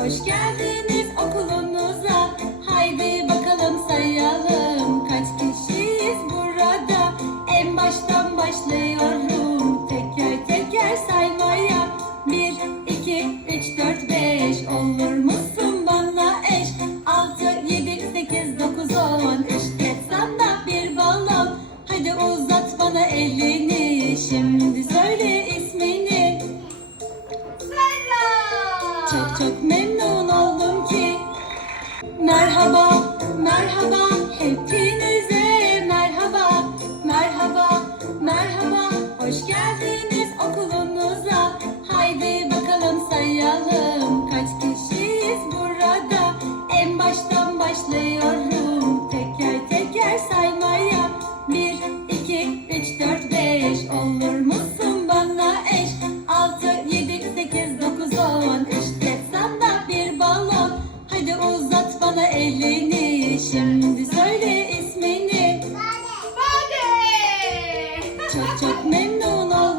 Hoş geldiniz okulumuza. Haydi bakalım sayalım kaç kişiyiz burada. En baştan başlıyorum teker teker saymaya. 1 2 3 4 5 olur musun bana eş? 6 7 8 9 10 işte sana bir balon. Hadi uzat bana elini. Şimdi söyle ismini. Zerra. Çok çok Hepinize merhaba, merhaba, merhaba. Hoş geldiniz okulunuza. Haydi bakalım sayalım. Kaç kişiyiz burada? En baştan başlıyorum. Teker teker saymaya. Bir, iki, üç, dört, beş. Olur çok çok memnun oldum.